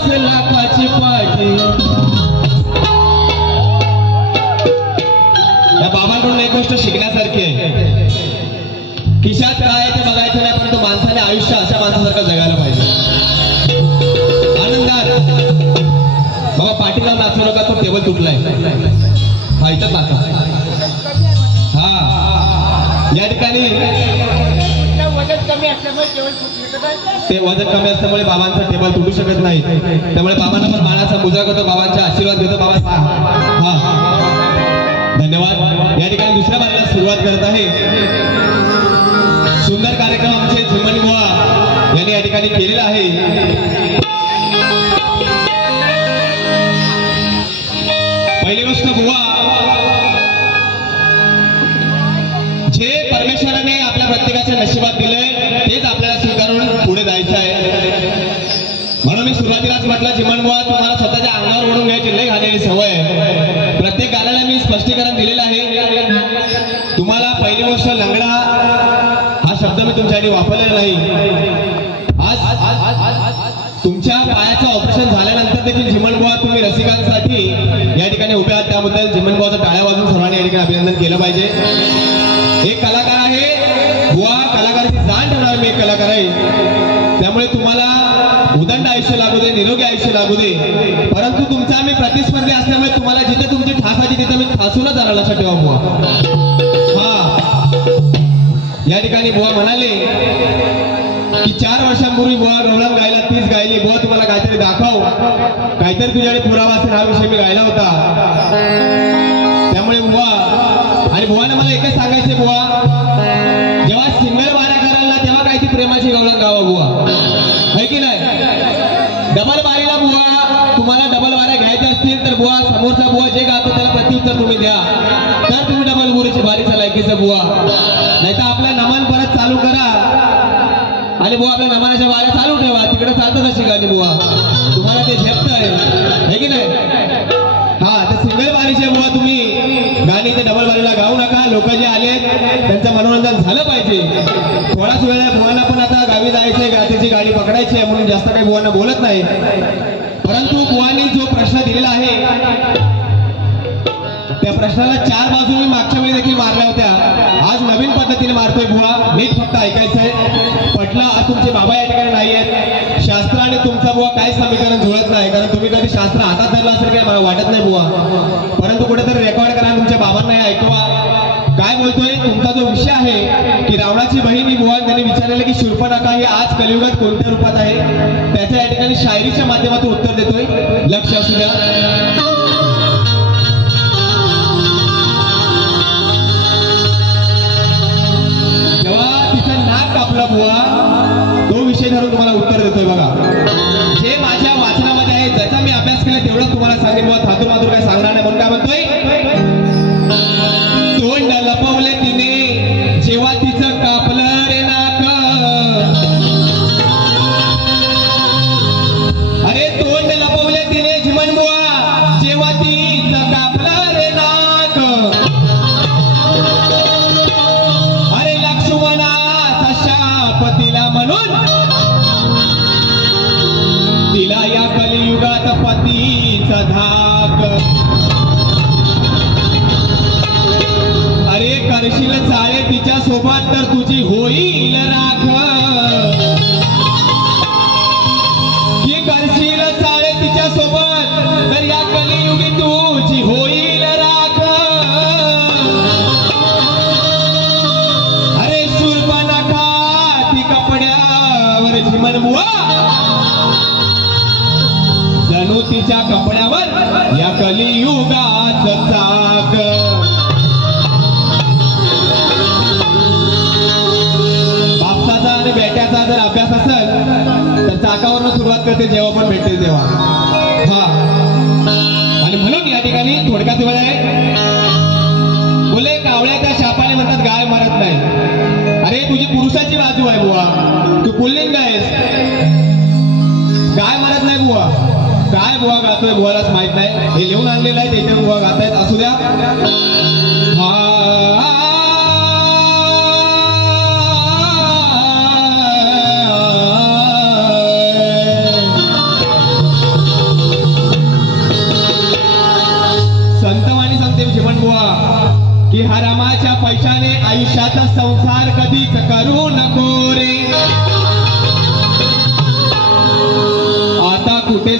Brasil lá ते वजन कमी असल्यामुळे बाबांचा टेबल तुटू शकत नाही. त्यामुळे बाबांना पण बाळाचा पूजा करतो बाबांचा आशीर्वाद घेतो बाबा हा. धन्यवाद. या ठिकाणी दुसऱ्या बारीला सुरुवात करत आहे. सुंदर कार्यक्रम आमचे झुमन बुवा यांनी या ठिकाणी केलेला आहे. 各位前辈 उदंड आयुष्य लागू दे निरोगी आयुष्य लागू दे. परंतु तुमचा आम्ही प्रतिस्पर्धी असल्यामुळे तुम्हाला जिथे तुमची ठासाची तिथे मी ठासूनच जाणार लक्षात ठेवा बुवा हा. या ठिकाणी बुवा म्हणाले की चार वर्षांपूर्वी बुवा गवळण गायला तीच गायली. बुवा तुम्हाला काहीतरी दाखव. काहीतरी तुझ्याकडे पुरावा असेल हा विषय मी गायला होता. त्यामुळे बुवा आणि बुवाने मला एकच सांगायचे बुवा. जेव्हा सिंगल वाऱ्या कराल ना तेव्हा काहीतरी प्रेमाची गवळण बुवा. नाही तर नमन परत चालू करा. आणि बुवा आपल्या नमनाच्या वाऱ्या चालू ठेवा. तिकडे चालतात अशी गाणी बुवा. तुम्हाला ते झेपत आहे. की नाही? हा तर सिंगल बारीचे बुवा तुम्ही. गाणी ते डबल बारीला गाऊ नका. लोक जे आले त्यांचं मनोरंजन झालं पाहिजे. थोडाच वेळ बुवांना पण आता गावी जायचंय गातीची गाडी पकडायची आहे म्हणून जास्त काही बुवांना बोलत नाही. परंतु बुवांनी जो प्रश्न दिलेला आहे त्या प्रश्नाला चार बाजू मी मागच्या वेळी देखील मारल्या होत्या आज नवीन पद्धतीने मारतोय बुवा. नीट फक्त ऐकायचंय. पटला आज तुमचे बाबा या ठिकाणी नाही आहेत. शास्त्र आणि तुमचा बुवा काय समीकरण जुळत नाही. कारण तुम्ही कधी शास्त्र हातात धरलं असेल काय मला वाटत नाही बुवा. परंतु कुठेतरी रेकॉर्ड करा तुमच्या बाबांना ऐकवा. काय बोलतोय? तुमचा जो विषय आहे की रावणाची बहीण ही बुवा त्यांनी विचारलेलं की शूर्पणखा ही आज कलियुगात कोणत्या रूपात आहे? त्याच्या या ठिकाणी शायरीच्या माध्यमातून उत्तर देतोय. लक्ष असू द्या. करतोय बघा. जे माझ्या वाचनामध्ये आहे ज्याचा मी अभ्यास केला तेवढंच तुम्हाला सांगेन. बुवा थातूर मातूर काय सांगणार नाही म्हणून काय म्हणतोय? पतीचा धाक. अरे करशील चाळे तिच्या सोबत तर तुझी होईल राख. करते जेव्हा पण भेटते तेव्हा. हा. आणि म्हणून या ठिकाणी थोडक्यात वेळ आहे. बोले कावळ्याच्या शापाने म्हणतात गाय मारत नाही. अरे तुझी पुरुषाची बाजू आहे बुवा. तू पुल्लिंग आहेस. गाय मारत नाही बुवा. काय बुवा गातोय बुवालाच माहीत नाही. हे लिहून आणलेलं आहे त्याच्यावर बुवा गातायत. असू द्या.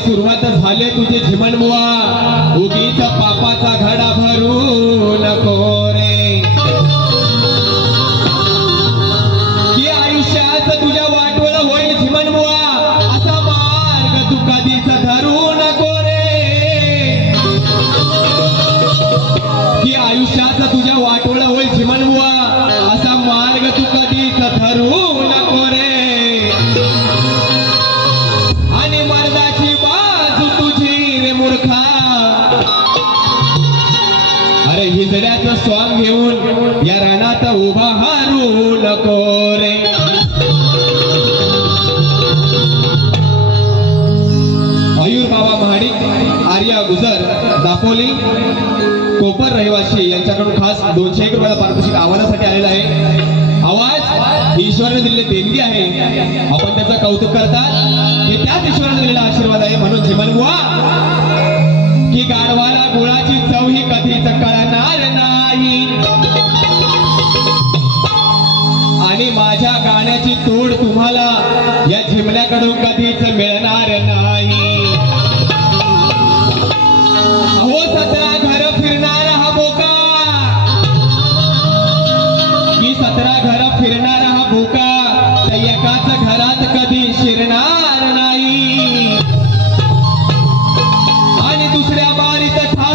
सुरुवात झाले तुझे झिमणबुवा आर्या गुजर दापोली कोपर रहिवासी यांच्याकडून खास दोनशे एक रुपयाला पारितोषिक आव्हानासाठी आलेला आहे. आवाज ही ईश्वराने दिलेली देणगी आहे. आपण त्याचं कौतुक करतात. हे त्याच ईश्वराने दिलेला आशीर्वाद आहे. म्हणून जीवन बुवा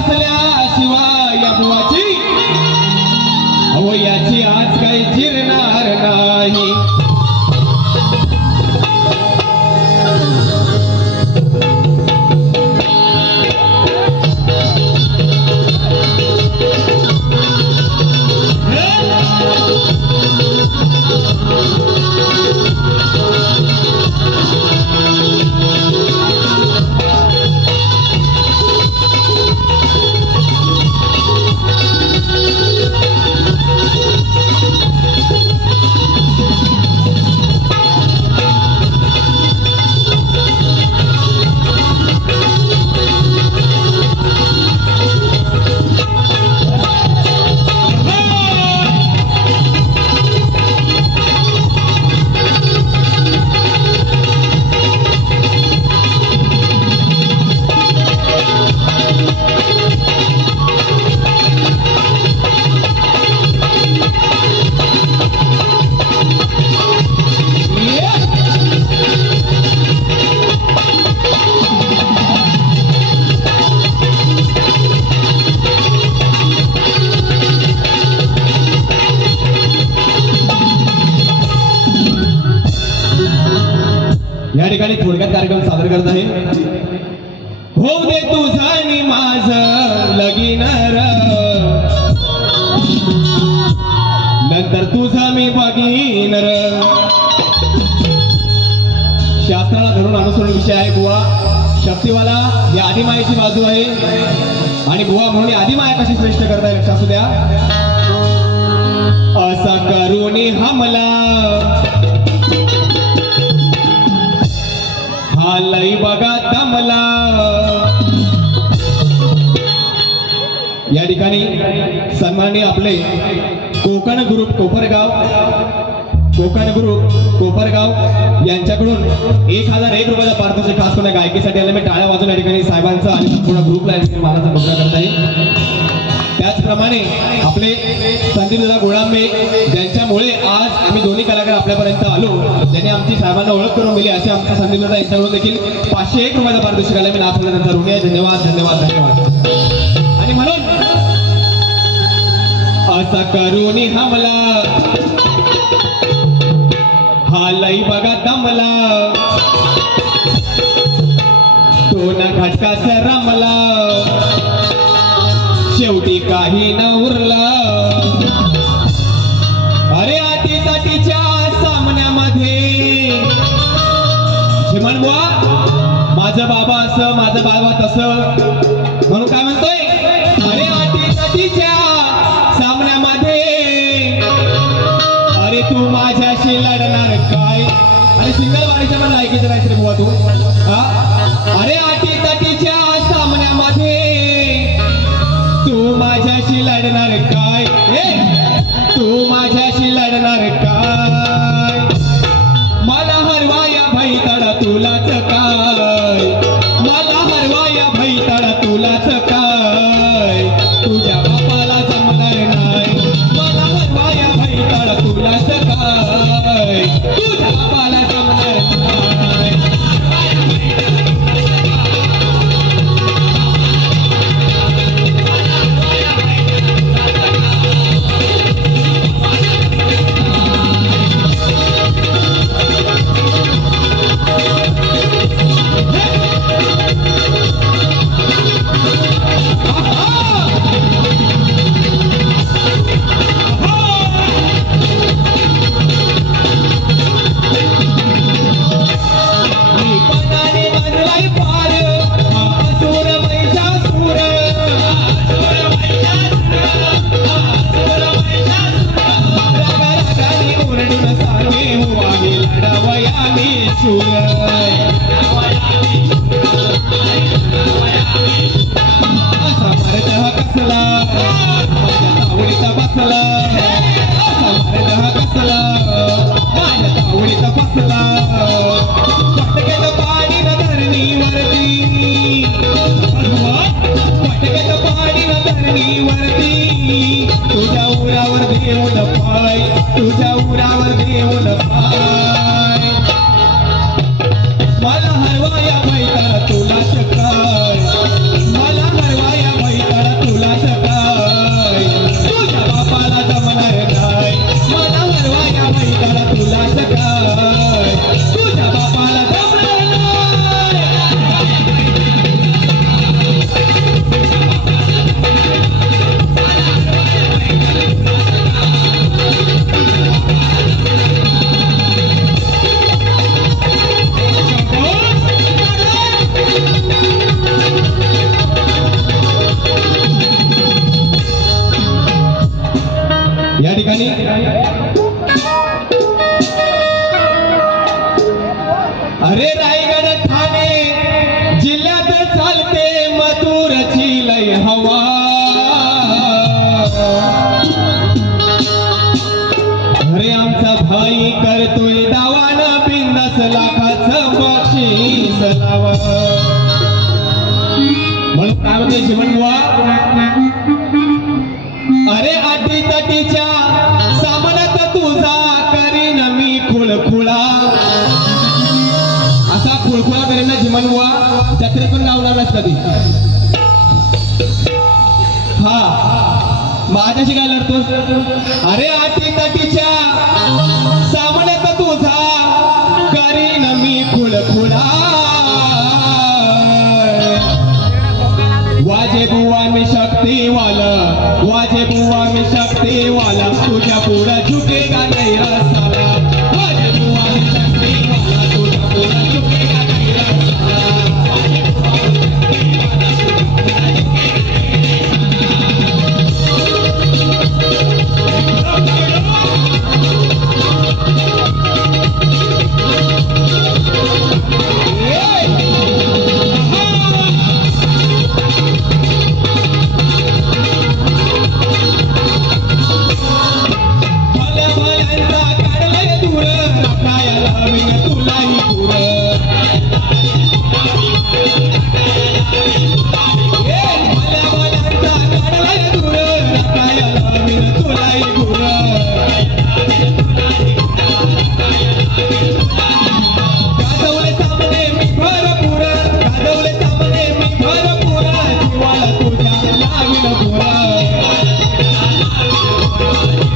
فلا आहे बुवा शक्तीवाला ही आदिमायेची बाजू आहे. आणि बुवा म्हणून आदिमाया कशी श्रेष्ठ करताय लक्षात असू द्या. असा करुणी हमला. हा लई बघा दमला. या ठिकाणी सन्माननीय आपले कोकण ग्रुप कोपरगाव कोकण ग्रुप कोपरगाव यांच्याकडून एक हजार एक रुपयाचा पारितोषिक खास कोणा गायकीसाठी आले मी टाळ्या वाजून या ठिकाणी साहेबांचं आणि संपूर्ण ग्रुपला या ठिकाणी मानाचा करता येईल. त्याचप्रमाणे आपले संदीपदादा गोळांबे ज्यांच्यामुळे आज आम्ही दोन्ही कलाकार आपल्यापर्यंत आलो. ज्यांनी आमची साहेबांना ओळख करून दिली असे आमच्या संदीपदादा यांच्याकडून देखील पाचशे एक रुपयाचा पारितोषिक आला मी नाचल्यानंतर ऋणी आहे धन्यवाद धन्यवाद धन्यवाद. आणि म्हणून असा करुणी हमला झालंय बघा दमला. दोन घटकास रमला. शेवटी काही न उरला. अरे आतीसाठीच्या सामन्यामध्ये. श्रीमान बुवा माझं बाबा असं माझं बाबा तसं. म्हणून काय म्हणतोय? काय आणि सिंगल मारायच्या पण लायकीचं नाही तरी बुवा तू. अरे आटी तटीच्या love. अरे आटी तटीच्या सामनात तुझा करीन मी खुळखुळा. असा खुळखुळा ना जीवन वा जत्रे पण लावणारच कधी. हा माझ्याशी काय लढतोस? अरे आटी तटीच्या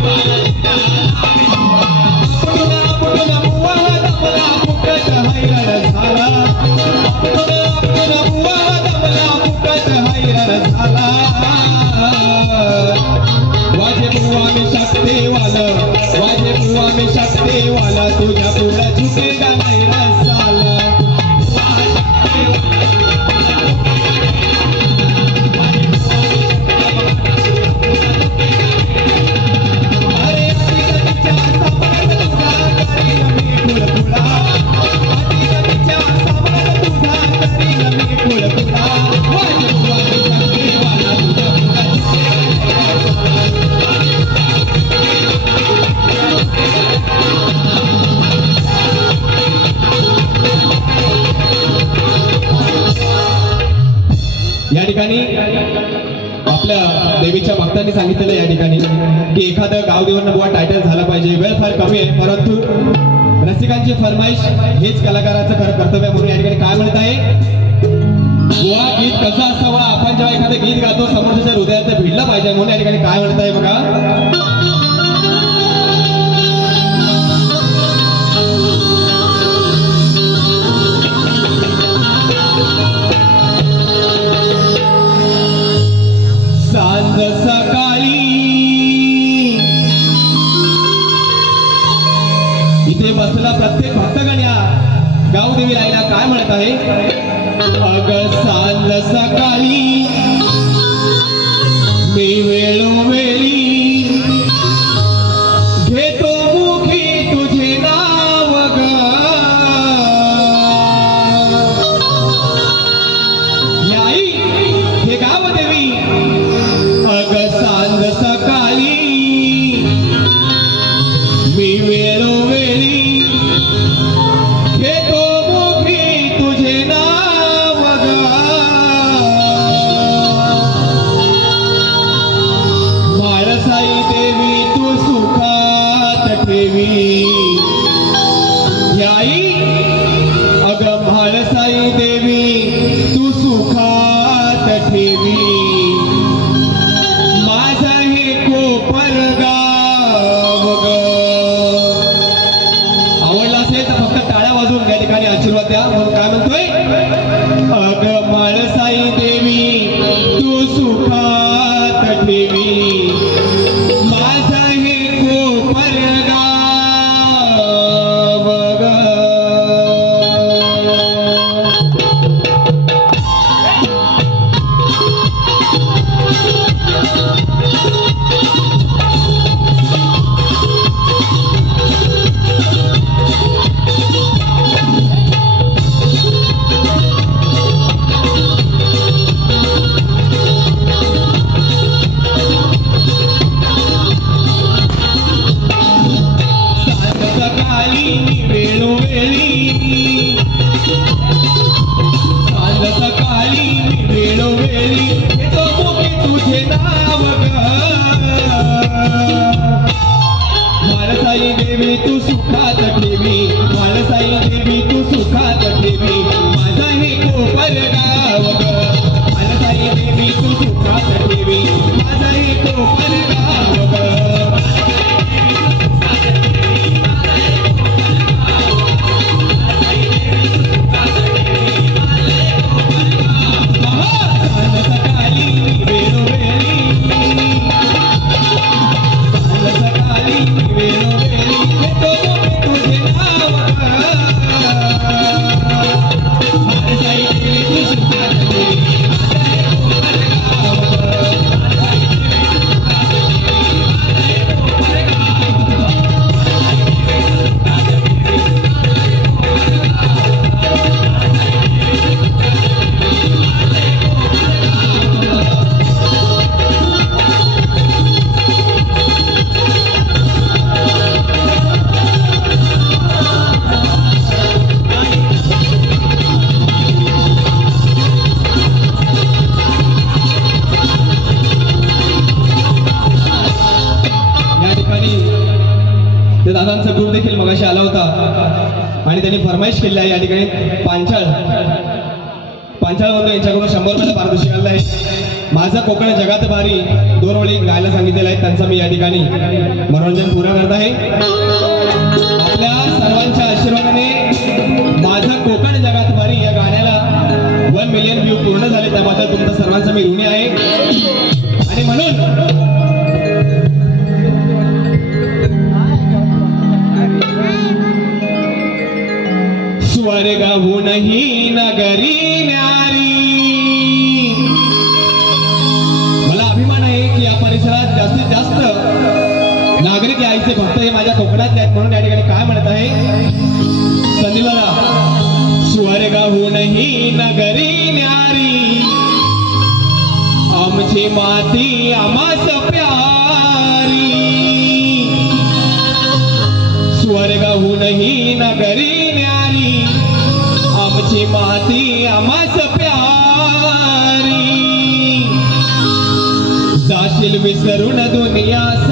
Amen. भक्तांनी सांगितलेलं या ठिकाणी की एखादं गाव देवांना बुवा टायटल झाला पाहिजे वेळ फार कमी आहे परंतु रसिकांची फरमाईश हेच कलाकाराचं खरं कर्तव्य म्हणून या ठिकाणी काय म्हणत आहे? बुवा गीत कसं असावं? आपण जेव्हा एखादं गीत गातो समोरच्या हृदयाचं भिडलं पाहिजे म्हणून या ठिकाणी काय म्हणत आहे? इथे बसला प्रत्येक भक्तगण या गावदेवी राहिला काय म्हणत आहे? अग सांज सकाळी त्यांनी फरमाईश केली आहे या ठिकाणी. पांचाळ. पांचाळ म्हणतो यांच्याकडून शंभर रुपयाला पारदर्शी आलेलं आहे. माझं कोकण जगात भारी दोन वेळी गायला सांगितलेलं आहे त्यांचं मी या ठिकाणी मनोरंजन पूर्ण करत आहे. आपल्या सर्वांच्या आशीर्वादाने माझं कोकण जगात भारी या गाण्याला वन मिलियन व्ह्यू पूर्ण झाले. त्याबद्दल तुमचं सर्वांचं मी ऋणी आहे. आणि म्हणून स्वर्गहुनही नगरी न्यारी. मला अभिमान आहे की या परिसरात जास्तीत जास्त नागरिक यायचे भक्त हे माझ्या कोकणातले आहेत म्हणून या ठिकाणी काय म्हणत आहे? संदीप दादा स्वर्गहुनही नगरी न्यारी. आमची माती आमास प्यारी आमास प्यारी जाश जाशील विसरून दुनिया